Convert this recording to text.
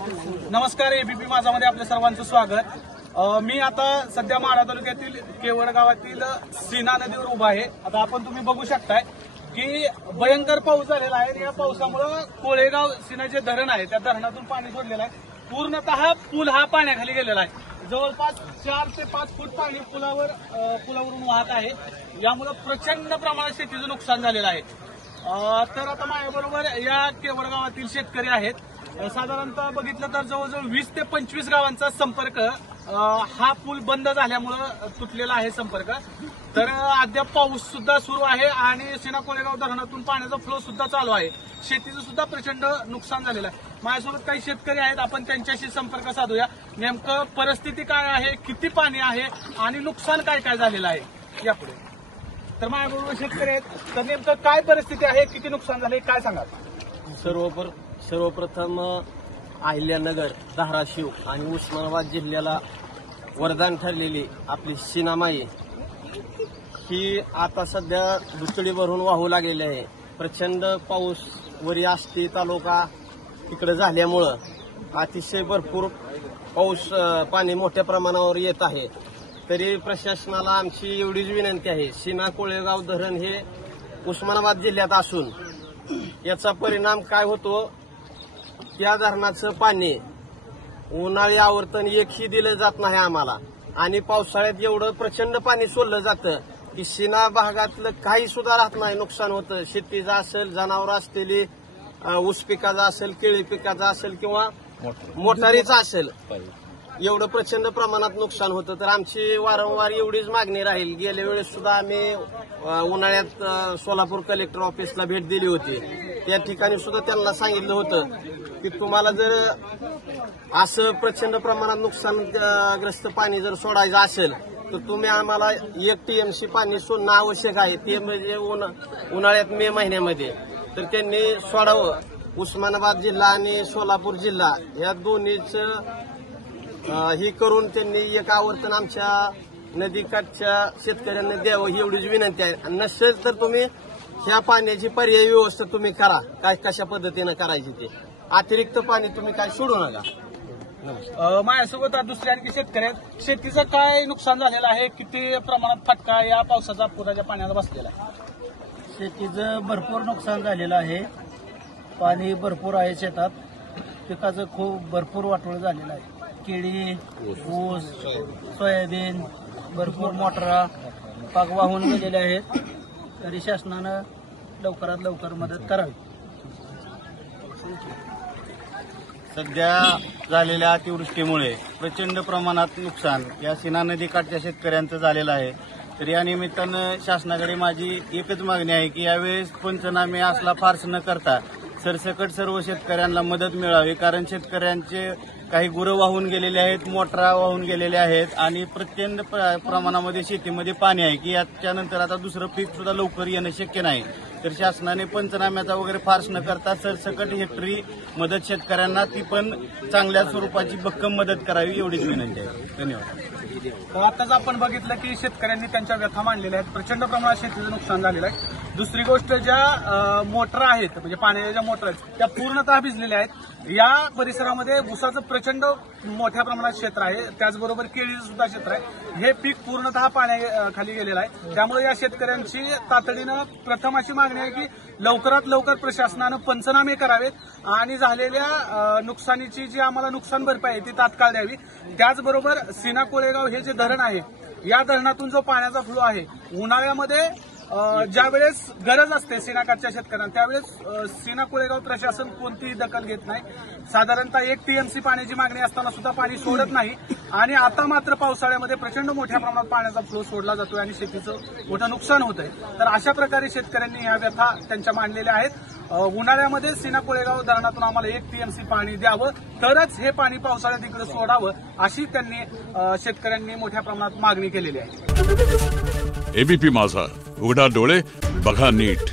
नमस्कार, एबीपी माझामध्ये आपल्या सर्वांचं स्वागत। मी आता सध्या माढा तालुक्यातील केवड गावातील सीना नदीवर उभा आहे। आता आपण तुम्ही बघू शकताय की भयंकर पाऊस झालेला आहे आणि या पावसामुळे कोळेगाव सीना जे धरण आहे त्या धरणातून पाणी सोडलेलं आहे। पूर्णतः पूल हा पाण्याखाली गेलेला आहे। जवळपास 4 ते 5 फूट पाणी पुलावरून वाहत आहे। यामुळे प्रचंड प्रमाणात शेतीचं नुकसान झालेलं आहे। तर आता माझ्याबरोबर या केवड गावातील शेतकरी आहेत। साधारणतः बघितलं तर जवळजवळ 20 ते 25 गावांचा संपर्क हा पूल बंद झाल्यामुळे तुटलेला आहे संपर्क। तर अद्याप पाऊस सुद्धा सुरू आहे आणि सीना कोळेगाव धरणातून पाण्याचा फ्लो सुद्धा चालू आहे। शेतीचं सुद्धा प्रचंड नुकसान झालेलं आहे। माझ्यासोबत काही शेतकरी आहेत, आपण त्यांच्याशी संपर्क साधूया। नेमकं परिस्थिती काय आहे, किती पाणी आहे आणि नुकसान काय काय झालेलं आहे यापुढे। तर माझ्याबरोबर शेतकरी आहेत, तर नेमकं काय परिस्थिती आहे, किती नुकसान झाले काय सांगा। सर्वप्रथम अहिल्यानगर, धाराशिव आणि उस्मानाबाद जिल्ह्याला वरदान ठरलेली आपली सीनामाई ही आता सध्या दुतडी भरून वाहू लागलेली आहे। प्रचंड पाऊस वरी आष्टी तालुका तिकडे झाल्यामुळं अतिशय भरपूर पाणी मोठ्या प्रमाणावर येत आहे। तरी प्रशासनाला आमची एवढीच विनंती आहे, सीना कोळेगाव धरण हे उस्मानाबाद जिल्ह्यात असून याचा परिणाम काय होतो, त्या धरणाचं पाणी उन्हाळी आवर्तन एकही दिलं जात नाही आम्हाला आणि पावसाळ्यात एवढं प्रचंड पाणी सोडलं जातं की सीना भागातलं काही सुद्धा राहत नाही, नुकसान होतं। शेतीचं असेल, जनावर असलेली ऊस पिकाचा असेल, केळी पिकाचा असेल किंवा मोटारीचा असेल, एवढं प्रचंड प्रमाणात नुकसान होतं। तर आमची वारंवार एवढीच मागणी राहील। गेल्या वेळेस सुद्धा आम्ही उन्हाळ्यात सोलापूर कलेक्टर ऑफिसला भेट दिली होती। त्या ठिकाणी सुद्धा त्यांना सांगितलं होतं की तुम्हाला जर असं प्रचंड प्रमाणात नुकसानग्रस्त पाणी जर सोडायचं असेल तर तुम्ही आम्हाला 1 TMC पाणी सोडणं आवश्यक आहे, ते म्हणजे उन्हाळ्यात मे महिन्यामध्ये। तर त्यांनी सोडावं। उस्मानाबाद जिल्हा आणि सोलापूर जिल्हा या दोन्हीच ही करून त्यांनी एक आवर्तन आमच्या नदीकाठच्या शेतकऱ्यांना द्यावं ही एवढीच विनंती आहे। नसेल तर तुम्ही ह्या पाण्याची पर्यायी व्यवस्था तुम्ही करा, काय कशा पद्धतीनं करायची ते। अतिरिक्त पाणी तुम्ही काय सोडू नका। माझ्यासोबत दुसरे आणखी शेतकरी आहेत। शेतीचं काय नुकसान झालेलं आहे, किती प्रमाणात फटका या पावसाचा पुराच्या पाण्याला बसलेला आहे? शेतीचं भरपूर नुकसान झालेलं आहे। पाणी भरपूर आहे शेतात, पिकाचं खूप भरपूर वाटोळ झालेलं आहे। केळी, ऊस, सोयाबीन, भरपूर मोटरा पाक वाहून गेलेले आहेत। तरी शासनानं लवकरात लवकर मदत करावी। सध्या झालेल्या अतिवृष्टीमुळे प्रचंड प्रमाणात नुकसान या सीना नदीकाठच्या शेतकऱ्यांचं झालेलं आहे। तर या निमित्तानं शासनाकडे माझी एकच मागणी आहे की यावेळेस पंचनामे असला फारस न करता सरसकट सर्व शेतकऱ्यांना मदत मिळावी। कारण शेतकऱ्यांचे काही गुरं वाहून गेलेले आहेत, मोटरा वाहून गेलेले आहेत आणि प्रचंड प्रमाणामध्ये शेतीमध्ये पाणी आहे की याच्यानंतर आता दुसरं पीक सुद्धा लवकर येणं शक्य नाही। तर शासनाने पंचनाम्याचा वगैरे फारस न करता सरसकट हेक्टरी मदत शेतकऱ्यांना ती पण चांगल्या स्वरूपाची भक्कम मदत करावी एवढीच विनंती आहे। धन्यवाद। आताच आपण बघितलं की शेतकऱ्यांनी त्यांच्या व्यथा मांडलेल्या आहेत। प्रचंड प्रमाणात शेतीचं नुकसान झालेलं आहे। दुसरी गोष्ट, ज्या मोटर आहेत म्हणजे पाण्याच्या ज्या मोटर आहेत त्या पूर्णतः भिजलेल्या आहेत। या परिसरामध्ये ऊसाचं प्रचंड मोठ्या प्रमाणात क्षेत्र आहे, त्याचबरोबर केळीचं सुद्धा क्षेत्र आहे। हे पीक पूर्णतः पाण्याखाली गेलेलं आहे। त्यामुळे या शेतकऱ्यांची तातडीनं प्रथम अशी मागणी आहे की लवकरात लवकर प्रशासनानं पंचनामे करावेत आणि झालेल्या नुकसानीची जी आम्हाला नुकसान भरपाई आहे ती तात्काळ द्यावी। त्याचबरोबर सीना कोळेगाव हे जे धरण आहे, या धरणातून जो पाण्याचा फ्लो आहे, उन्हाळ्यामध्ये ज्यावेळेस गरज असते सीनाकाठच्या शेतकऱ्यांना त्यावेळेस सीना कोळेगाव प्रशासन कोणतीही दखल घेत नाही। साधारणतः 1 TMC पाण्याची मागणी असताना सुद्धा पाणी सोडत नाही आणि आता मात्र पावसाळ्यामध्ये प्रचंड मोठ्या प्रमाणात पाण्याचा फ्लो सोडला जातोय आणि शेतीचं मोठं नुकसान होत आहे। तर अशा प्रकारे शेतकऱ्यांनी या व्यथा त्यांच्या मांडलेल्या आहेत। उन्हाळ्यामध्ये सीना कोळेगाव धरणातून आम्हाला 1 TMC पाणी द्यावं, तरच हे पाणी पावसाळ्यात इकडे सोडावं अशी त्यांनी शेतकऱ्यांनी मोठ्या प्रमाणात मागणी केलेली आहे। एबीपी माझा, उघडा डोळे बघा नीट।